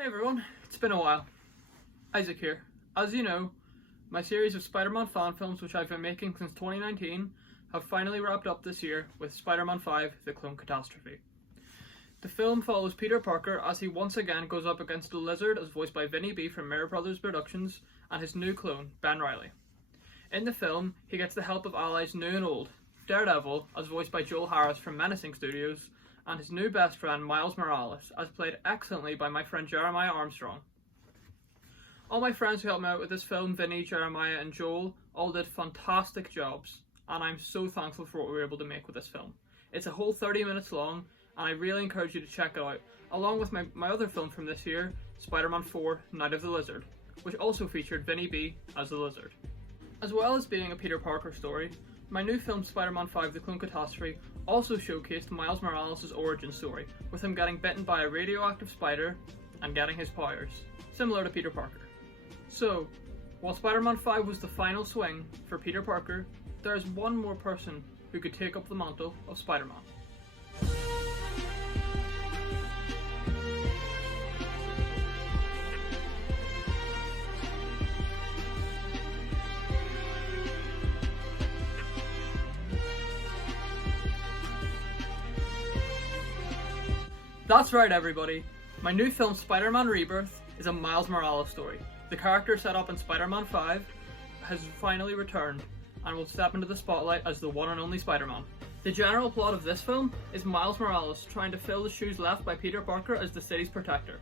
Hey everyone, it's been a while. Isaac here. As you know, my series of Spider-Man fan films, which I've been making since 2019, have finally wrapped up this year with Spider-Man 5: The Clone Catastrophe. The film follows Peter Parker as he once again goes up against the Lizard, as voiced by Vinny B from Mirror Brothers Productions, and his new clone, Ben Reilly. In the film, he gets the help of allies new and old, Daredevil, as voiced by Joel Harris from Menacing Studios, and his new best friend Miles Morales, as played excellently by my friend Jeremiah Armstrong. All my friends who helped me out with this film, Vinny, Jeremiah and Joel, all did fantastic jobs, and I'm so thankful for what we were able to make with this film. It's a whole 30 minutes long, and I really encourage you to check it out, along with my other film from this year, Spider-Man 4: Night of the Lizard, which also featured Vinny B as the Lizard. As well as being a Peter Parker story, my new film Spider-Man 5: The Clone Catastrophe also showcased Miles Morales' origin story, with him getting bitten by a radioactive spider and getting his powers, similar to Peter Parker. So, while Spider-Man 5 was the final swing for Peter Parker, there is one more person who could take up the mantle of Spider-Man. That's right everybody, my new film Spider-Man Rebirth is a Miles Morales story. The character set up in Spider-Man 5 has finally returned and will step into the spotlight as the one and only Spider-Man. The general plot of this film is Miles Morales trying to fill the shoes left by Peter Parker as the city's protector.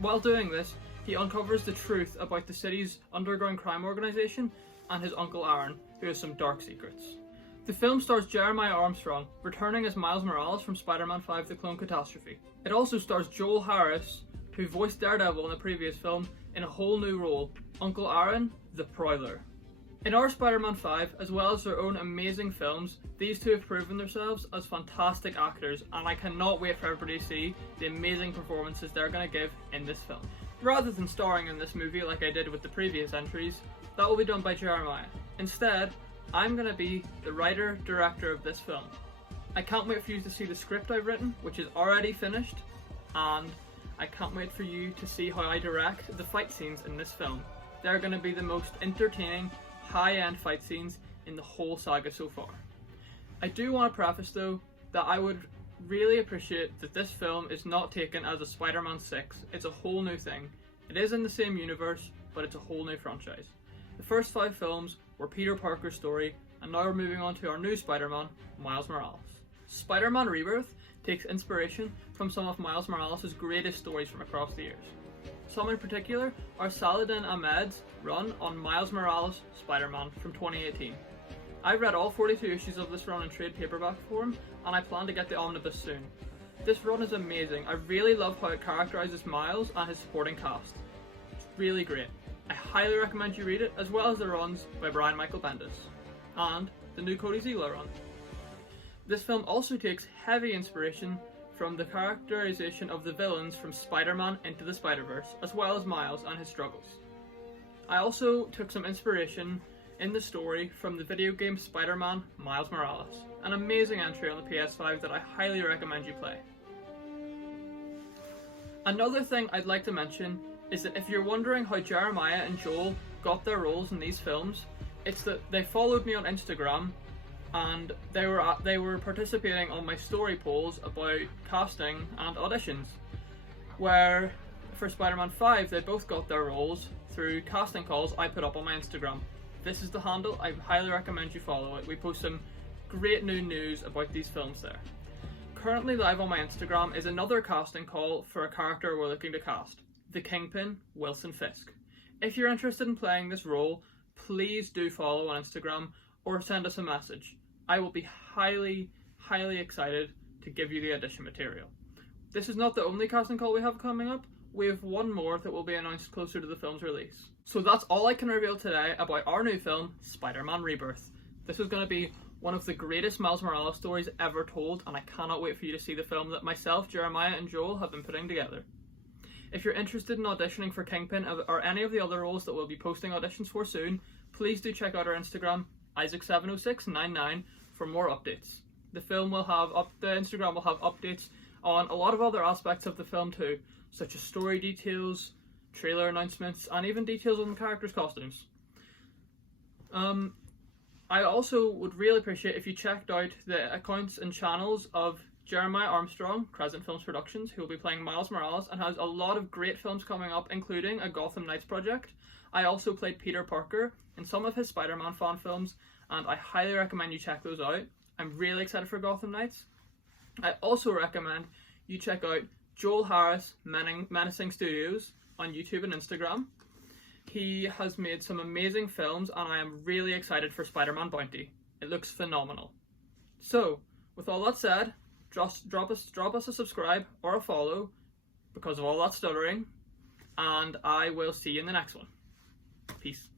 While doing this, he uncovers the truth about the city's underground crime organization and his Uncle Aaron, who has some dark secrets. The film stars Jeremiah Armstrong, returning as Miles Morales from Spider-Man 5: The Clone Catastrophe. It also stars Joel Harris, who voiced Daredevil in the previous film, in a whole new role, Uncle Aaron, the Prowler. In our Spider-Man 5, as well as their own amazing films, these two have proven themselves as fantastic actors, and I cannot wait for everybody to see the amazing performances they're going to give in this film. Rather than starring in this movie like I did with the previous entries, that will be done by Jeremiah. Instead, I'm going to be the writer-director of this film. I can't wait for you to see the script I've written, which is already finished, and I can't wait for you to see how I direct the fight scenes in this film. They're going to be the most entertaining, high-end fight scenes in the whole saga so far. I do want to preface though, that I would really appreciate that this film is not taken as a Spider-Man 6, it's a whole new thing. It is in the same universe, but it's a whole new franchise. The first 5 films were Peter Parker's story, and now we're moving on to our new Spider-Man, Miles Morales. Spider-Man Rebirth takes inspiration from some of Miles Morales' greatest stories from across the years. Some in particular are Saladin Ahmed's run on Miles Morales Spider-Man from 2018. I've read all 42 issues of this run in trade paperback form, and I plan to get the omnibus soon. This run is amazing. I really love how it characterizes Miles and his supporting cast. It's really great. I highly recommend you read it, as well as the runs by Brian Michael Bendis, and the new Cody Ziegler run. This film also takes heavy inspiration from the characterization of the villains from Spider-Man Into the Spider-Verse, as well as Miles and his struggles. I also took some inspiration in the story from the video game Spider-Man Miles Morales, an amazing entry on the PS5 that I highly recommend you play. Another thing I'd like to mention is that if you're wondering how Jeremiah and Joel got their roles in these films, it's that they followed me on Instagram and they were participating on my story polls about casting and auditions, where for Spider-Man 5 they both got their roles through casting calls I put up on my Instagram. This is the handle, I highly recommend you follow it. We post some great new news about these films there. Currently live on my Instagram is another casting call for a character we're looking to cast, the Kingpin, Wilson Fisk. If you're interested in playing this role, please do follow on Instagram or send us a message. I will be highly excited to give you the audition material. This is not the only casting call we have coming up. We have one more that will be announced closer to the film's release. So that's all I can reveal today about our new film, Spider-Man Rebirth. This is going to be one of the greatest Miles Morales stories ever told, and I cannot wait for you to see the film that myself, Jeremiah and Joel have been putting together. If you're interested in auditioning for Kingpin or any of the other roles that we'll be posting auditions for soon, please do check out our Instagram, Isaac70699, for more updates. The Instagram will have updates on a lot of other aspects of the film too, such as story details, trailer announcements, and even details on the characters' costumes. I also would really appreciate if you checked out the accounts and channels of Jeremiah Armstrong, Crescent Films Productions, who will be playing Miles Morales and has a lot of great films coming up, including a Gotham Knights project. I also played Peter Parker in some of his Spider-Man fan films, and I highly recommend you check those out. I'm really excited for Gotham Knights. I also recommend you check out Joel Harris Menacing Studios on YouTube and Instagram. He has made some amazing films, and I am really excited for Spider-Man Bounty. It looks phenomenal. So, with all that said, just drop us a subscribe or a follow because of all that stuttering, and I will see you in the next one. Peace.